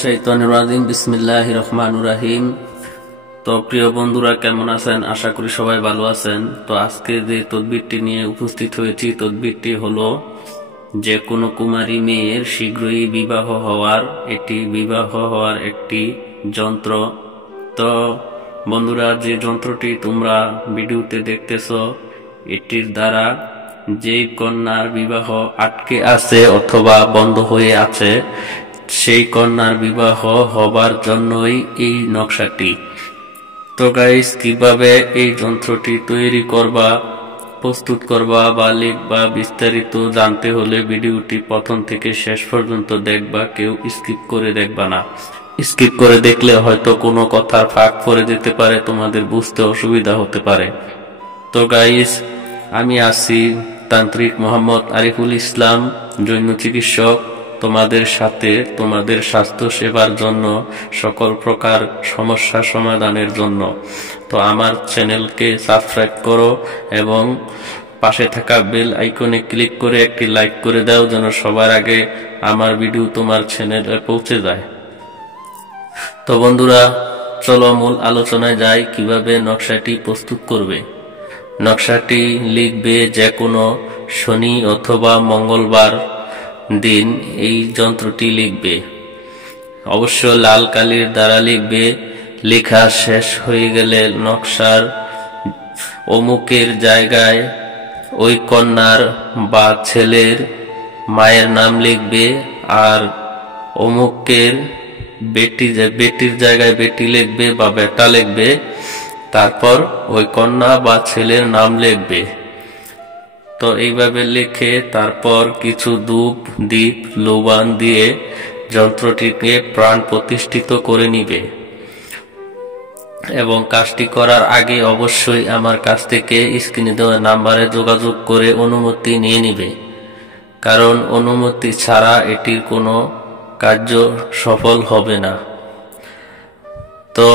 শাইতানির রাজিম। বিসমিল্লাহির রহমানির রহিম। তো প্রিয় বন্ধুরা, কেমন আছেন? আশা করি সবাই ভালো আছেন। তো আজকে যে তদবিরটি নিয়ে উপস্থিত হয়েছি, তদবিরটি হলো যে কোনো কুমারী মেয়ের শীঘ্রই বিবাহ হওয়ার একটি যন্ত্র। তো বন্ধুরা, যে যন্ত্রটি তোমরা ভিডিওতে দেখতেছো, এটির দ্বারা যে কন্যার বিবাহ আটকে আছে অথবা বন্ধ হয়ে আছে, সেই কন্যার বিবাহ হবার জন্যই এই নকশাটি। তো গাইস, কিভাবে এই যন্ত্রটি তৈরি করবা, প্রস্তুত করবা বা লিখবা, বিস্তারিত জানতে হলে ভিডিওটি প্রথম থেকে শেষ পর্যন্ত দেখবা। কেউ স্কিপ করে দেখবা না। স্কিপ করে দেখলে হয়তো কোনো কথার ফাঁক পড়ে যেতে পারে, তোমাদের বুঝতে অসুবিধা হতে পারে। তো গাইস, আমি আছি তান্ত্রিক মোহাম্মদ আরিফুল ইসলাম, জৈন চিকিৎসক, তোমাদের সাথে তোমাদের স্বাস্থ্য সেবার জন্য, সকল প্রকার সমস্যা সমাধানের জন্য। তো আমার চ্যানেলকে সাবস্ক্রাইব করো এবং পাশে থাকা বেল আইকনে ক্লিক করে একটি লাইক করে দাও, যেন সবার আগে আমার ভিডিও তোমার চ্যানেলে পৌঁছে যায়। তো বন্ধুরা, চলো মূল আলোচনায় যাই, কিভাবে নকশাটি প্রস্তুত করবে। নকশাটি লিখবে যে কোনো শনি অথবা মঙ্গলবার দিন এই যন্ত্রটি লিখবে। অবশ্য লাল কালির দ্বারা লিখবে। লেখা শেষ হয়ে গেলে নকশার অমুকের জায়গায় ওই কন্যার বা ছেলের মায়ের নাম লিখবে, আর অমুকের বেটির জায়গায় বেটি লিখবে বা বেটা লিখবে। তারপর ওই কন্যা বা ছেলের নাম লিখবে। তো এইভাবে লিখে তারপর কিছু ধূপ দীপ লোবান দিয়ে যন্ত্রটিকে প্রাণ প্রতিষ্ঠিত করে নিবে। এবং কাজটি করার আগে অবশ্যই আমার কাছ থেকে স্ক্রিনে দেওয়া নাম্বারে যোগাযোগ করে অনুমতি নিয়ে নিবে, কারণ অনুমতি ছাড়া এটির কোনো কার্য সফল হবে না। তো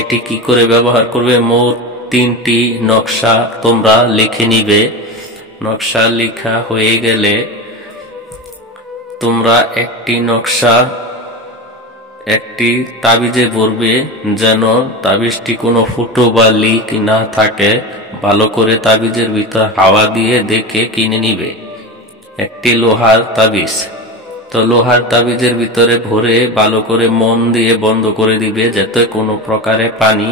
এটি কি করে ব্যবহার করবে? মোট 3টি নকশা তোমরা লিখে নিবে। নকশা লেখা হয়ে গেলে তোমরা একটি নকশা একটি তাবিজে ভরবে, যেন তাবিজটি কোনো ফুটো বা লিক না থাকে। ভালো করে তাবিজের ভিতর হাওয়া দিয়ে দেখে কিনে নিবে একটি লোহার তাবিজ। তো লোহার তাবিজের ভিতরে ভরে ভালো করে মন দিয়ে বন্ধ করে দিবে, যাতে কোনো প্রকারে পানি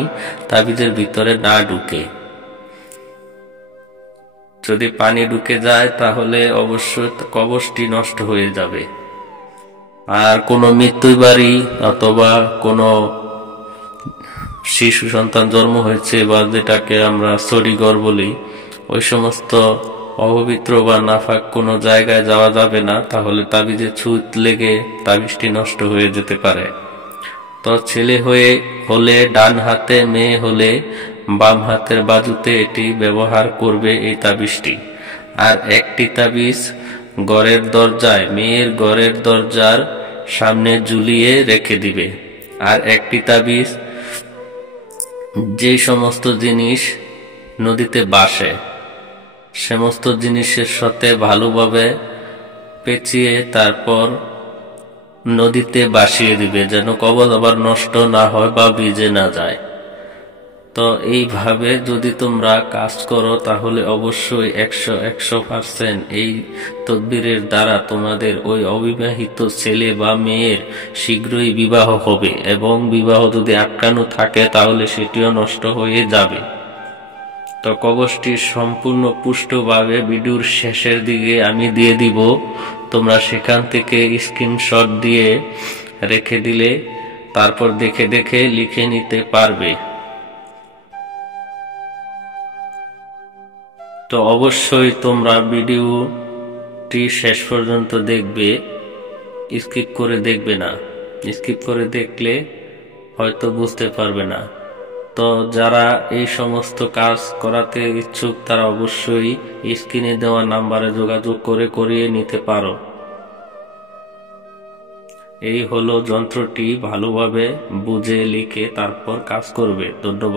তাবিজের ভিতরে না ঢুকে। যদি পানি ঢুকে যায় তাহলে অবশ্যই কবচটি নষ্ট হয়ে যাবে। আর কোনো মৃত্যু বাড়ি অথবা কোনো শিশু সন্তান জন্ম হয়েছে বা যেটাকে আমরা সরিঘর বলি, ওই সমস্ত অপবিত্র বা নাফাক কোনো জায়গায় যাওয়া যাবে না, তাহলে তাবিজে ছুঁচ লেগে তাবিজটি নষ্ট হয়ে যেতে পারে। তো ছেলে হলে ডান হাতে, মেয়ে হলে বাম হাতের বাজুতে এটি ব্যবহার করবে এই তাবিজটি। আর একটি তাবিজ ঘরের দরজায়, মেয়ের ঘরের দরজার সামনে ঝুলিয়ে রেখে দিবে। আর একটি তাবিজ যে সমস্ত জিনিস নদীতে ভাসে, সমস্ত জিনিসের সাথে ভালোভাবে পেঁচিয়ে তারপর নদীতে ভাসিয়ে দিবে, যেন কবচ আবার নষ্ট না হয় বা ভিজে না যায়। তো এইভাবে যদি তোমরা কাজ করো তাহলে অবশ্যই 100% এই তদবিরের দ্বারা তোমাদের ওই অবিবাহিত ছেলে বা মেয়ের শীঘ্রই বিবাহ হবে, এবং বিবাহ যদি আটকানো থাকে তাহলে সেটিও নষ্ট হয়ে যাবে। তো কবচটি সম্পূর্ণ পুষ্টভাবে ভিডিওর শেষের দিকে আমি দিয়ে দিব, তোমরা সেখান থেকে স্ক্রিনশট দিয়ে রেখে দিলে তারপর দেখে দেখে লিখে নিতে পারবে। তো অবশ্যই তোমরা ভিডিওটি শেষ পর্যন্ত দেখবে, স্কিপ করে দেখবে না। স্কিপ করে দেখলে হয়তো বুঝতে পারবে না। তো যারা এই সমস্ত কাজ করাতে ইচ্ছুক তারা অবশ্যই স্ক্রিনে দেওয়া নাম্বারে যোগাযোগ করে করিয়ে নিতে পারো। এই হলো যন্ত্রটি, ভালোভাবে বুঝে লিখে তারপর কাজ করবে। ধন্যবাদ।